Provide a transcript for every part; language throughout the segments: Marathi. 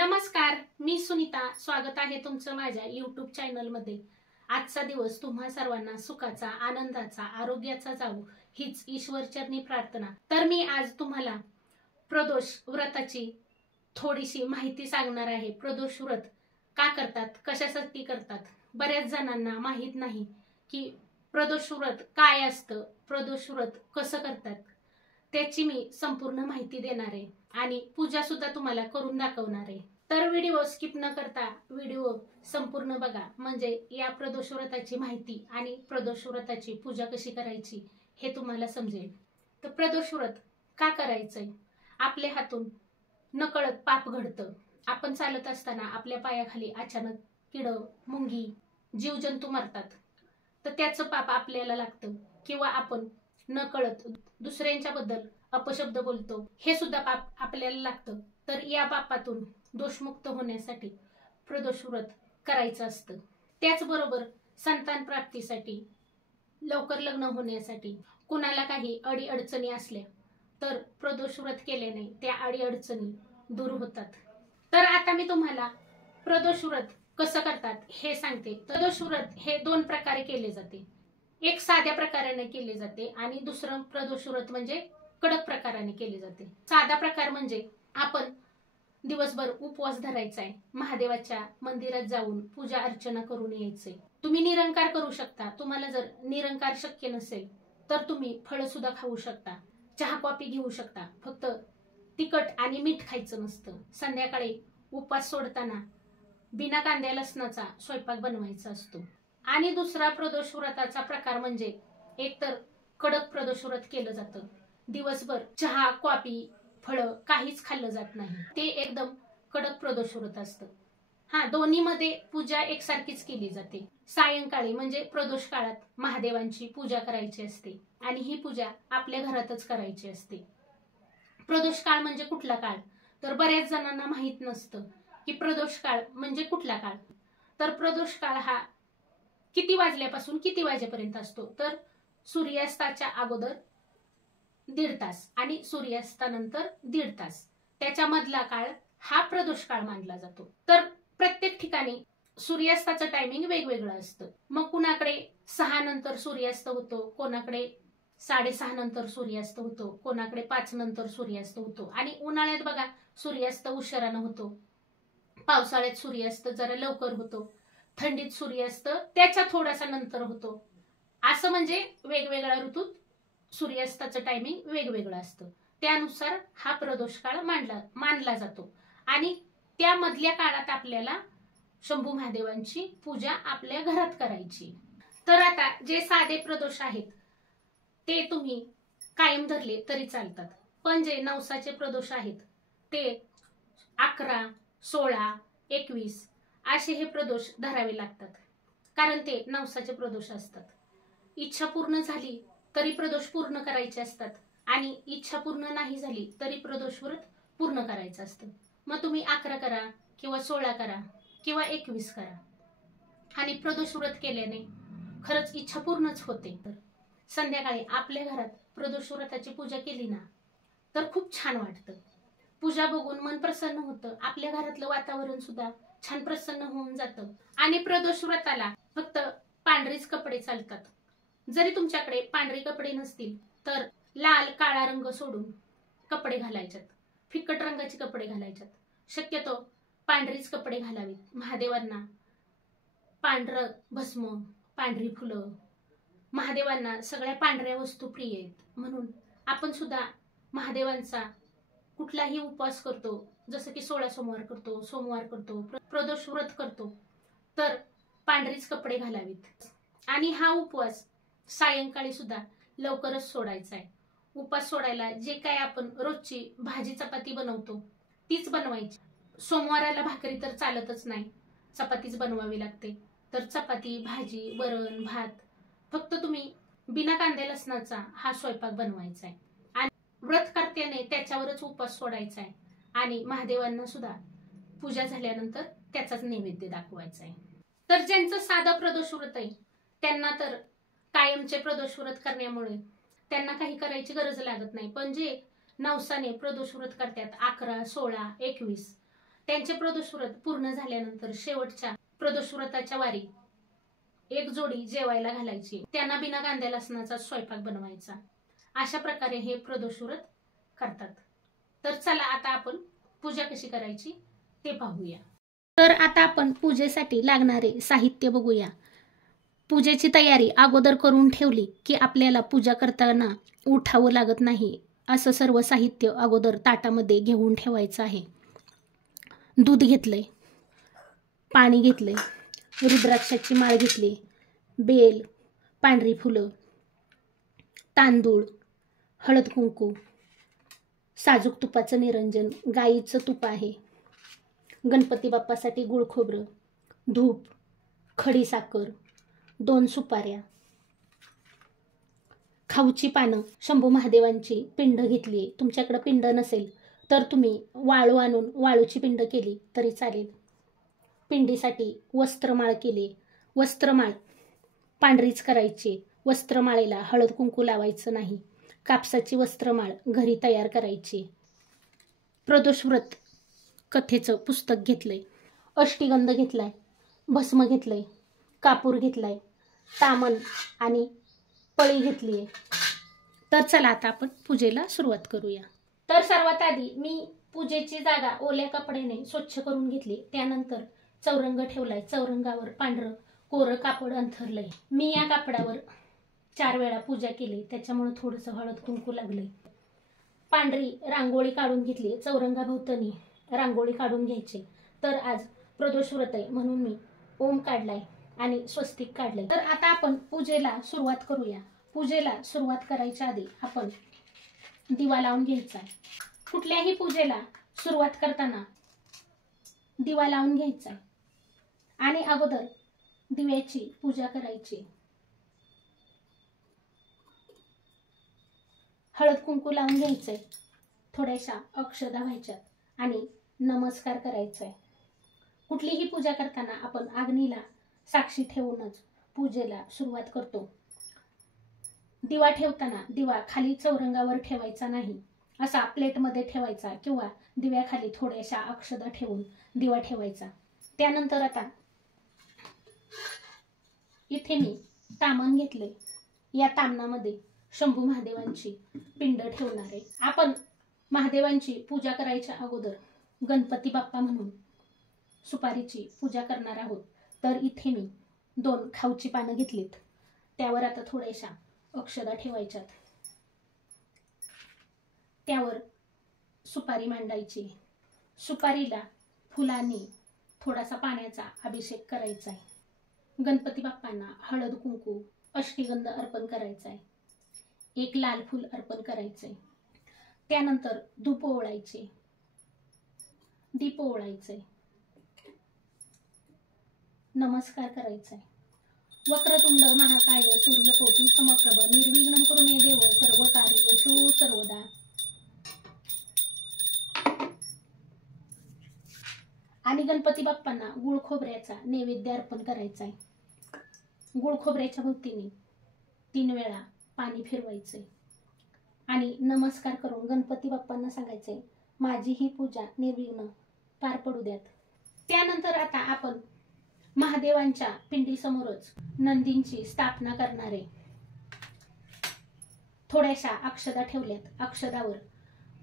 नमस्कार, मी सुनीता. स्वागत आहे तुमचं माझ्या YouTube चॅनलमध्ये. आजचा दिवस तुम्हा सर्वांना सुखाचा, आनंदाचा, आरोग्याचा जावो हीच ईश्वरचरणी प्रार्थना. तर मी आज तुम्हाला प्रदोष व्रताची थोडीशी माहिती सांगणार आहे. प्रदोष व्रत का करतात, कशासाठी करतात. बऱ्याच जणांना माहित नाही की प्रदोष व्रत काय असतं, प्रदोष व्रत कसं करतात. त्याची मी संपूर्ण माहिती देणार आहे आणि पूजा सुद्धा तुम्हाला करून दाखवणार आहे. तर व्हिडिओ स्किप न करता व्हिडिओ संपूर्ण बघा, म्हणजे या प्रदोष व्रताची माहिती आणि प्रदोष व्रताची पूजा कशी करायची हे तुम्हाला समजेल. तर प्रदोष व्रत का करायचंय? आपल्या हातून नकळत पाप घडतं. आपण चालत असताना आपल्या पायाखाली अचानक किड, मुंगी, जीवजंतू मरतात, तर त्याचं पाप आपल्याला लागतं. किंवा आपण नकळत दुसऱ्यांच्या बद्दल अपशब्द बोलतो, हे सुद्धा पाप आपल्याला लागतं. तर या पापातून दोषमुक्त होण्यासाठी प्रदोष व्रत करायचं असतं. त्याचबरोबर संतान प्राप्तीसाठी, लवकर लग्न होण्यासाठी, कुणाला काही अडी अडचणी असल्या तर प्रदोष व्रत केल्याने त्या अडी अडचणी दूर होतात. तर आता मी तुम्हाला प्रदोष व्रत कसं करतात हे सांगते. प्रदोष व्रत हे दोन प्रकारे केले जाते. एक साध्या प्रकाराने केले जाते आणि दुसरं प्रदोष व्रत म्हणजे कडक प्रकाराने केले जाते. साधा प्रकार म्हणजे आपण दिवसभर उपवास धरायचा आहे, महादेवाच्या मंदिरात जाऊन पूजा अर्चना करून यायचे. तुम्ही निरंकार करू शकता. तुम्हाला जर निरंकार शक्य नसेल तर तुम्ही फळ सुद्धा खाऊ शकता, चहा कॉफी घेऊ शकता. फक्त तिखट आणि मीठ खायचं नसतं. संध्याकाळी उपवास सोडताना बिना कांद्या लसणाचा स्वयंपाक बनवायचा असतो. आणि दुसरा प्रदोष व्रताचा प्रकार म्हणजे एकतर कडक प्रदोष व्रत केलं जातं. दिवसभर चहा कॉफी फळं काहीच खाल्लं जात नाही. ते एकदम कडक प्रदोष व्रत असतं. दोन्ही मध्ये पूजा एकसारखीच केली जाते. सायंकाळी म्हणजे प्रदोष काळात महादेवांची पूजा करायची असते आणि ही पूजा आपल्या घरातच करायची असते. प्रदोष काळ म्हणजे कुठला काळ, तर बऱ्याच जणांना माहित नसतं की प्रदोष काळ म्हणजे कुठला काळ. तर प्रदोष काळ हा किती वाजल्यापासून किती वाजेपर्यंत असतो, तर सूर्यास्ताच्या अगोदर 1.5 तास आणि सूर्यास्तानंतर 1.5 तास, त्याच्या मधला काळ हा प्रदोष काळ मानला जातो. तर प्रत्येक ठिकाणी सूर्यास्ताचं टायमिंग वेगवेगळं असतं. मग कुणाकडे 6 नंतर सूर्यास्त होतो, कोणाकडे 6:30 नंतर सूर्यास्त होतो, कोणाकडे 5 नंतर सूर्यास्त होतो. आणि उन्हाळ्यात बघा सूर्यास्त उशिरानं होतो, पावसाळ्यात सूर्यास्त जरा लवकर होतो, थंडीत सूर्यास्त त्याच्या थोडासा नंतर होतो. असं म्हणजे वेगवेगळ्या ऋतूत सूर्यास्ताचं टायमिंग वेगवेगळं असतं. त्यानुसार हा प्रदोष काळ मानला जातो. आणि त्या मधल्या काळात आपल्याला शंभू महादेवांची पूजा आपल्या घरात करायची. तर आता जे साधे प्रदोष आहेत ते तुम्ही कायम धरले तरी चालतात, पण जे नवसाचे प्रदोष आहेत ते 11, 16, 21 असे हे प्रदोष धरावे लागतात. कारण ते नवसाचे प्रदोष असतात. इच्छा पूर्ण झाली तरी प्रदोष पूर्ण करायचे असतात आणि इच्छा पूर्ण नाही झाली तरी प्रदोष व्रत पूर्ण करायचं असतं. मग तुम्ही 11 करा किंवा 16 करा किंवा 21 करा. आणि प्रदोष व्रत केल्याने खरंच इच्छा पूर्णच होते. तर संध्याकाळी आपल्या घरात प्रदोष व्रताची पूजा केली ना तर खूप छान वाटतं. पूजा बघून मन प्रसन्न होतं. आपल्या घरातलं वातावरण सुद्धा छान प्रसन्न होऊन जातं. आणि प्रदोष व्रताला फक्त पांढरेच कपडे चालतात. जरी तुमच्याकडे पांढरे कपडे नसतील तर लाल काळा रंग सोडून कपडे घालायच्यात, फिकट रंगाचे कपडे घालायच्यात. शक्यतो पांढरीच कपडे घालावीत. महादेवांना पांढरं भस्म, पांढरी फुलं, महादेवांना सगळ्या पांढऱ्या वस्तू प्रिय आहेत. म्हणून आपण सुद्धा महादेवांचा कुठलाही उपवास करतो, जसं की 16 सोमवार करतो, सोमवार करतो, प्रदोष व्रत करतो, तर पांढरीच कपडे घालावीत. आणि हा उपवास सायंकाळी सुद्धा लवकरच सोडायचा आहे. उपवास सोडायला जे काय आपण रोजची भाजी चपाती बनवतो तीच बनवायची. सोमवाराला भाकरी तर चालतच नाही, चपातीच बनवावी लागते. तर चपाती, भाजी, वरण, भात फक्त तुम्ही बिना कांद्या लसणाचा हा स्वयंपाक बनवायचा आहे. आणि व्रत करत्याने त्याच्यावरच उपवास सोडायचा आहे आणि महादेवांना सुद्धा पूजा झाल्यानंतर त्याचाच नैवेद्य दाखवायचा आहे. तर ज्यांचं साधं प्रदोष व्रत आहे त्यांना तर कायमचे प्रदोष व्रत करण्यामुळे त्यांना काही करायची गरज लागत नाही. पण जे नवसाने प्रदोष व्रत करतात 11, 16, 21 त्यांचे प्रदोषव्रत पूर्ण झाल्यानंतर शेवटच्या प्रदोषव्रताच्या वारी एक जोडी जेवायला घालायची, त्यांना बिना कांद्या लसणाचा स्वयंपाक बनवायचा. अशा प्रकारे हे प्रदोषव्रत करतात. तर चला आता आपण पूजा कशी करायची ते पाहूया. तर आता आपण पूजेसाठी लागणारे साहित्य बघूया. पूजेची तयारी अगोदर करून ठेवली की आपल्याला पूजा करताना उठावं लागत नाही. असं सर्व साहित्य अगोदर ताटामध्ये घेऊन ठेवायचं आहे. दूध घेतलंय, पाणी घेतलंय, रुद्राक्षाची माळ घेतली, बेल, पांढरी फुलं, तांदूळ, हळद कुंकू, साजूक तुपाचं निरंजन, गाईचं तूप आहे, गणपती बाप्पासाठी गुळ खोबरं, धूप, खडी साखर, 2 सुपाऱ्या, खाऊची पानं, शंभू महादेवांची पिंड घेतली. तुमच्याकडे पिंड नसेल तर तुम्ही वाळू आणून वाळूची पिंड केली तरी चालेल. पिंडीसाठी वस्त्रमाळ केली. वस्त्रमाळ पांढरीच करायची. वस्त्रमाळेला हळद कुंकू लावायचं नाही. कापसाची वस्त्रमाळ घरी तयार करायची. प्रदोषव्रत कथेचं पुस्तक घेतलंय, अष्टीगंध घेतलाय, भस्म घेतलंय, कापूर घेतलाय, तामन आणि पळी घेतलीये. तर चला आता आपण पूजेला सुरुवात करूया. तर सर्वात आधी मी पूजेची जागा ओल्या कपड्याने स्वच्छ करून घेतली. त्यानंतर चौरंग ठेवलाय. चौरंगावर पांढरं कोरं कापड अंथरलंय. मी या कापडावर 4 वेळा पूजा केली, त्याच्यामुळे थोडंसं हळद कुंकू लागलंय. पांढरी रांगोळी काढून घेतली. चौरंगाभोवतणी रांगोळी काढून घ्यायची. तर आज प्रदोषव्रत आहे म्हणून मी ओम काढलाय आणि स्वस्तिक काढलंय. तर आता आपण पूजेला सुरुवात करूया. पूजेला सुरुवात करायच्या आधी आपण दिवा लावून घ्यायचा. कुठल्याही पूजेला सुरुवात करताना दिवा लावून घ्यायचा आणि अगोदर दिव्याची पूजा करायची. हळद कुंकू लावून घ्यायचंय. थोड्याशा अक्षदा व्हायच्यात आणि नमस्कार करायचाय. कुठलीही पूजा करताना आपण अग्नीला साक्षी ठेवूनच पूजेला सुरुवात करतो. दिवा ठेवताना दिवा खाली चौरंगावर ठेवायचा नाही, असा प्लेटमध्ये ठेवायचा किंवा दिव्याखाली थोड्याशा अक्षदा ठेवून दिवा ठेवायचा. त्यानंतर आता इथे मी तामन घेतले. या तामनामध्ये शंभू महादेवांची पिंड ठेवणार आहे. आपण महादेवांची पूजा करायच्या अगोदर गणपती बाप्पा म्हणून सुपारीची पूजा करणार आहोत. तर इथे मी 2 खाऊची पानं घेतलीत. त्यावर आता थोड्याशा अक्षदा ठेवायच्यात. त्यावर सुपारी मांडायची. सुपारीला फुलांनी थोडासा पाण्याचा अभिषेक करायचा आहे. गणपती बाप्पांना हळद कुंकू अष्टीगंध अर्पण करायचा आहे. 1 लाल फूल अर्पण करायचंय. त्यानंतर धूप ओवाळायचे, दीप ओवाळायचे, नमस्कार करायचाय. वक्रतुंड महाकाय सूर्यकोटी समप्रभ निर्विघ्नं कुरु मे देव सर्व कार्येषु सर्वदा. आणि गणपती बाप्पांना गुळ खोबऱ्याचा नैवेद्य अर्पण करायचा आहे. गुळ खोबऱ्याच्या भोवतीने 3 वेळा पाणी फिरवायचे आणि नमस्कार करून गणपती बाप्पांना सांगायचे, माझी ही पूजा निर्विघ्न पार पडू द्यात. त्यानंतर आता आपण महादेवांच्या पिंडीसमोरच नंदींची स्थापना करणार आहे. थोड्याशा अक्षदा ठेवल्यात. अक्षदावर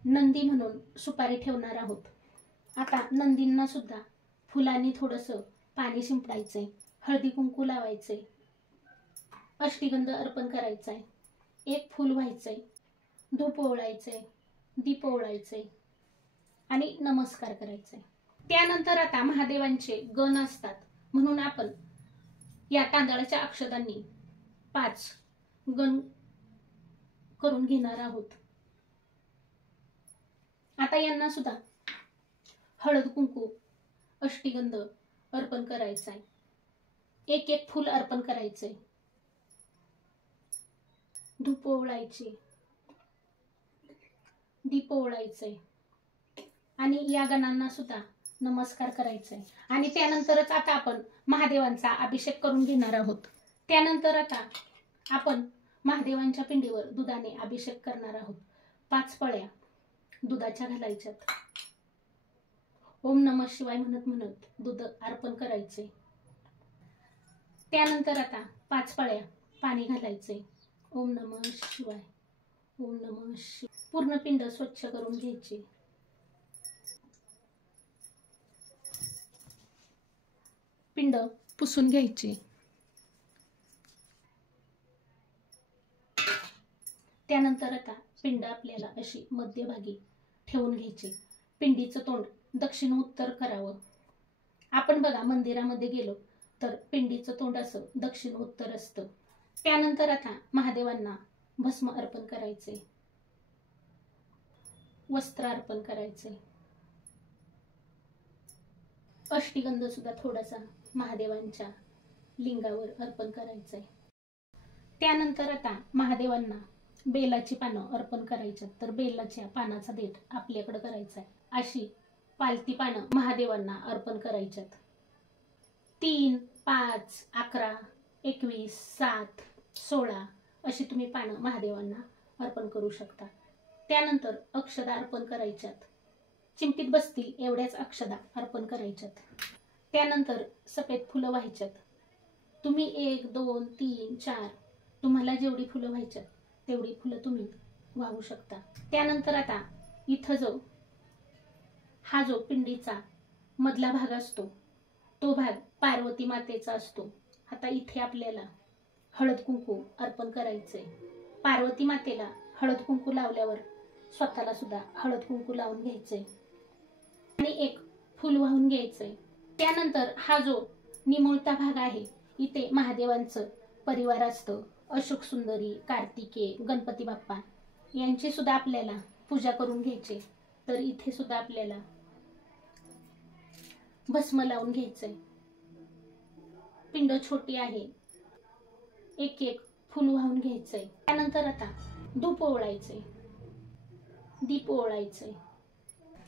नंदी म्हणून सुपारी ठेवणार आहोत. आता नंदींना सुद्धा फुलांनी थोडंसं पाणी शिंपडायचंय, हळदी कुंकू लावायचंय, अष्टीगंध अर्पण करायचाय, 1 फूल व्हायचंय, धूप ओवाळायचंय, दीप ओवाळायचंय आणि नमस्कार करायचाय. त्यानंतर आता महादेवांचे गण असतात म्हणून आपण या तांदळाच्या अक्षदांनी 5 गण करून घेणार आहोत. आता यांना सुद्धा हळद कुंकू अष्टीगंध अर्पण करायचाय. 1 फूल अर्पण करायचंय, धूप ओवाळायची, दीप ओवाळायचंय आणि या गणांना सुद्धा नमस्कार करायचाय. आणि त्यानंतरच आता आपण महादेवांचा अभिषेक करून घेणार आहोत. त्यानंतर आता आपण महादेवांच्या पिंडीवर दुधाने अभिषेक करणार आहोत. 5 पळ्या दुधाच्या घालायच्यात. ओम नमः शिवाय म्हणत म्हणत दूध अर्पण करायचे। त्यानंतर आता 5 पळ्या पाणी घालायचे। ओम नमः शिवाय, ओम नमः शिवाय। पूर्ण पिंड स्वच्छ करून घ्यायचे। पिंड पुसून घ्यायचे। त्यानंतर आता पिंड आपल्याला अशी मध्यभागी ठेवून घ्यायची। पिंडीचं तोंड दक्षिण उत्तर करावं। आपण बघा मंदिरामध्ये गेलो तर पिंडीचं तोंड असं दक्षिण उत्तर असतं। त्यानंतर आता महादेवांना भस्म अर्पण करायचे, वस्त्र अर्पण करायचे, अष्टगंध सुद्धा थोडासा महादेवांच्या लिंगावर अर्पण करायचंय। त्यानंतर आता महादेवांना बेलाची पानं अर्पण करायच्यात। तर बेलाच्या पानाचा देठ आपल्याकडे करायचा आहे। अशी पालती पानं महादेवांना अर्पण करायच्यात। 3, 5, 11, 21, 7, 16 अशी तुम्ही पानं महादेवांना अर्पण करू शकता। त्यानंतर अक्षदा अर्पण करायच्यात। चिंपीत बसतील एवढ्याच अक्षदा अर्पण करायच्यात। त्यानंतर सफेद फुलं व्हायच्यात। तुम्ही 1, 2, 3, 4 तुम्हाला जेवढी फुलं व्हायच्यात तेवढी फुलं तुम्ही वाहू शकता। त्यानंतर आता इथं हा जो पिंडीचा मधला भाग असतो तो भाग पार्वती मातेचा असतो। आता इथे आपल्याला हळद कुंकू अर्पण करायचे। पार्वती मातेला हळद कुंकू लावल्यावर स्वतःला सुद्धा हळद कुंकू लावून घ्यायचे आणि एक फूल वाहून घ्यायचे। त्यानंतर हा जो निमुळता भाग आहे इथे महादेवांचं परिवार असतं। अशोक सुंदरी, कार्तिके, गणपती बाप्पा यांची सुद्धा आपल्याला पूजा करून घ्यायची। तर इथे सुद्धा आपल्याला भस्म लावून घ्यायचंय। पिंड छोटी आहे, एक एक फूल वाहून घ्यायचंय। त्यानंतर आता धूप ओवाळायचे, दीप ओवाळायचे।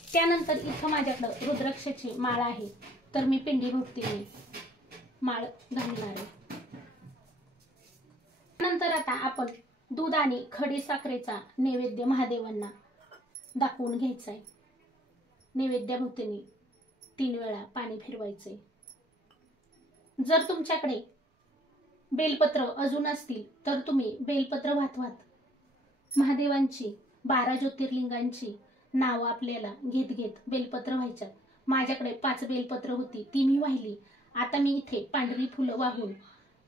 त्यानंतर इथं माझ्याकडे रुद्राक्षाची माळ आहे तर मी पिंडी भोवतीने माळ घालणार आहे। नंतर आता आपण दूध आणि खडी साखरेचा नैवेद्य महादेवांना दाखवून घ्यायचा आहे। नैवेद्याभोवतीने 3 वेळा पाणी फिरवायचे। जर तुमच्याकडे बेलपत्र अजून असतील तर तुम्ही बेलपत्र वाहत महादेवांची 12 ज्योतिर्लिंगांची नाव आपल्याला घेत घेत बेलपत्र व्हायच्यात। माझ्याकडे 5 बेलपत्र होती ती मी वाहिली। आता मी इथे पांढरी फुलं वाहून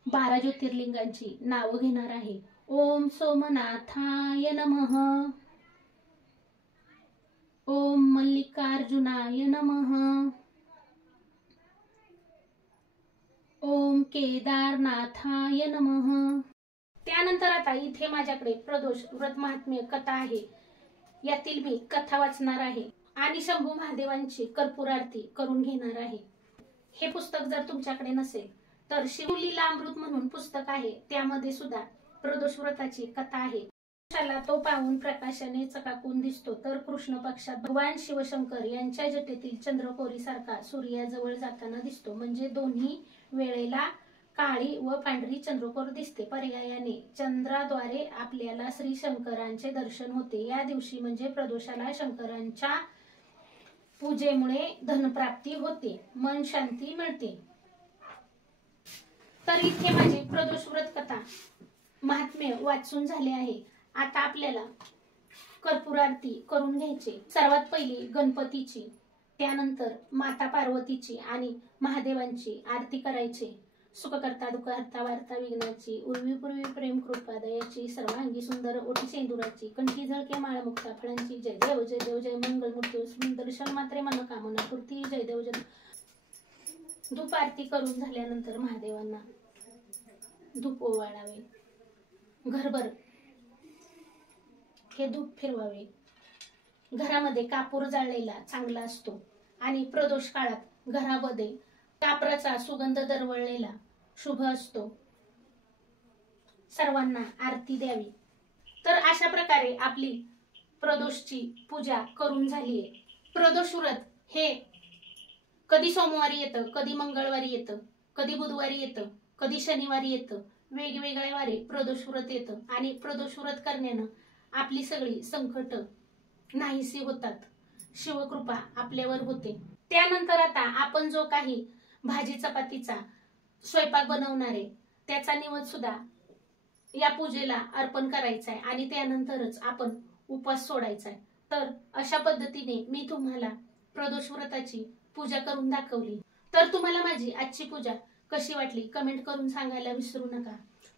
12 ज्योतिर्लिंगांची नाव घेणार आहे। ओम सोमनाथाय नमः, ओम मल्लिकार्जुनाय नमः, ओम केदारनाथाय नमः। त्यानंतर आता इथे माझ्याकडे प्रदोष व्रत महात्म्य कथा आहे। यातील मी कथा वाचणार आहे आणि शंभू महादेवांची कर्पूर आरती करून घेणार आहे। हे पुस्तक जर तुमच्याकडे नसेल तर शिवलीला अमृत म्हणून पुस्तक आहे, त्यामध्ये सुद्धा प्रदोष व्रताची कथा आहे। पुरुषाला तो पाहून प्रकाशाने चकाकून दिसतो तर कृष्ण पक्षात भगवान शिवशंकर यांच्या जटेतील चंद्रकोरी सारखा सूर्याजवळ जाताना दिसतो। म्हणजे दोन्ही वेळेला काळी व पांढरी चंद्रकोर दिसते। पर्यायाने चंद्राद्वारे आपल्याला श्री शंकरांचे दर्शन होते। या दिवशी म्हणजे प्रदोषाला शंकरांच्या पूजेमुळे धनप्राप्ती होते, मन शांती मिळते। तर इथे माझी प्रदोष व्रत कथा महात्म्य वाचून झाले आहे। आता आपल्याला कर्पूर आरती करून घ्यायची। सर्वात पहिली गणपतीची, त्यानंतर माता पार्वतीची आणि महादेवांची आरती करायची। सुखकर्ता दुःखहर्ता वार्ता विघ्नाची, उर्वी पूर्वी प्रेम कृपा दयाची, सर्वांगी सुंदर ओटी सेंदुराची, कंठी झळके माळ मुक्ता फळांची, जय देव जय देव जय मंगल मूर्ती दर्शन मात्रे मनोकामना पूर्ती, जय देव जय। धूप आरती करून झाल्यानंतर महादेवांना धूप ओवाळावे, घरभर हे धूप फिरवावे। घरामध्ये कापूर जाळलेला चांगला असतो आणि प्रदोष काळात घरामध्ये कापराचा सुगंध दरवळलेला शुभ असतो। सर्वांना आरती द्यावी। तर अशा प्रकारे आपली प्रदोषची पूजा करून झालीये। प्रदोष व्रत हे कधी सोमवारी येतं, कधी मंगळवारी येतं, कधी बुधवारी येतं, कधी शनिवारी येतं। वेगवेगळ्या वारी प्रदोष व्रत येतं आणि प्रदोष व्रत करण्यानं आपली सगळी संकट नाहीशी होतात, शिवकृपा आपल्यावर होते। त्यानंतर आता आपण जो काही भाजी चपातीचा स्वयंपाक बनवणार आहे त्याचा निवद सुद्धा या पूजेला अर्पण करायचा आहे आणि त्यानंतरच आपण उपवास सोडायचा आहे। तर अशा पद्धतीने मी तुम्हाला प्रदोष व्रताची पूजा करून दाखवली। तर तुम्हाला माझी आजची पूजा कशी वाटली कमेंट करून सांगायला विसरू नका।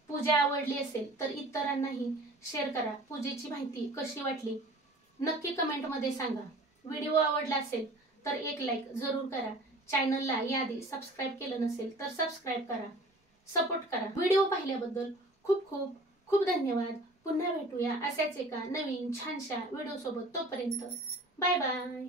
पूजा आवडली असेल तर इतरांनाही शेअर करा। पूजेची माहिती कशी वाटली नक्की कमेंट मध्ये सांगा। व्हिडिओ आवडला असेल तर एक लाईक जरूर करा। चॅनलला याआधी सबस्क्राईब केलं नसेल तर सबस्क्राईब करा, सपोर्ट करा। व्हिडिओ पाहिल्याबद्दल खूप खूप खूप धन्यवाद। पुन्हा भेटूया अशाच एका नवीन छानशा व्हिडिओ सोबत। तोपर्यंत बाय बाय।